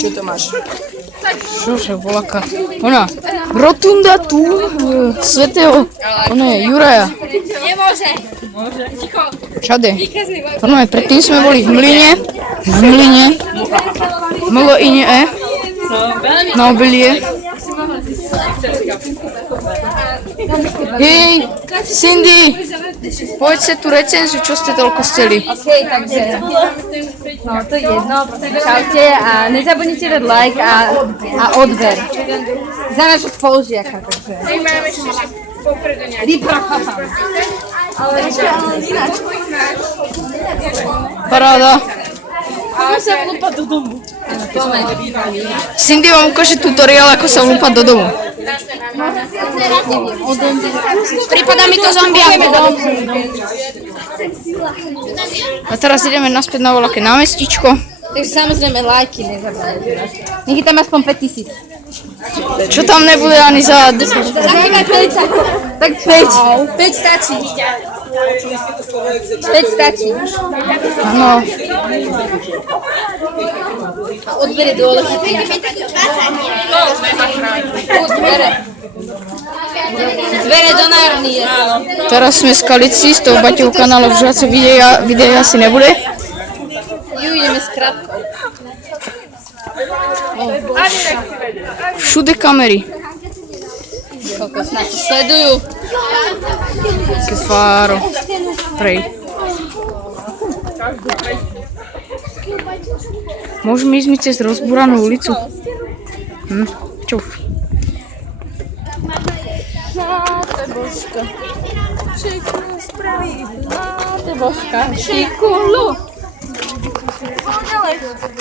Čo to máš? Šože, volaka. Ona, rotunda tu svätého, Juraja. Nemôže. Ticho. Všade. Ono, predtým sme boli v Mlyne, na obilie. Hej, Cindy, poďte tu recenziu, čo ste toľko chceli. OK, takže, no to je jedno, čaute a nezabudnite dať like a odber. Za nášho spolužiaka, takže. Paráda. Ako sa vlúpať do domu. Cindy vám ukáže tutoriál, ako sa vlúpať do domu. Prípada mi to zombiak. A teraz ideme naspäť na voľaké námestičko. Takže samozrejme lajky nezabudnite. Nech je tam aspoň 5000. Čo tam nebude ani za 10. Tak 5. 5 stačí. 5 stačí. Áno. A odber je dôležitý. Dvere do Narnie. Teraz sme z Kalici, z toho Baťov kanálu už asi videa asi nebude. Ju ideme s krátkou. Všude kamery. Koľko nás sledujú. Také fáro. Prej. Môžeme ísť mi cez rozbúranú ulicu? Čo? Šikulu.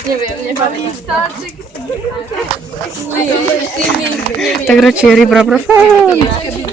Neviem, nepamätám. Tak radšej rybra.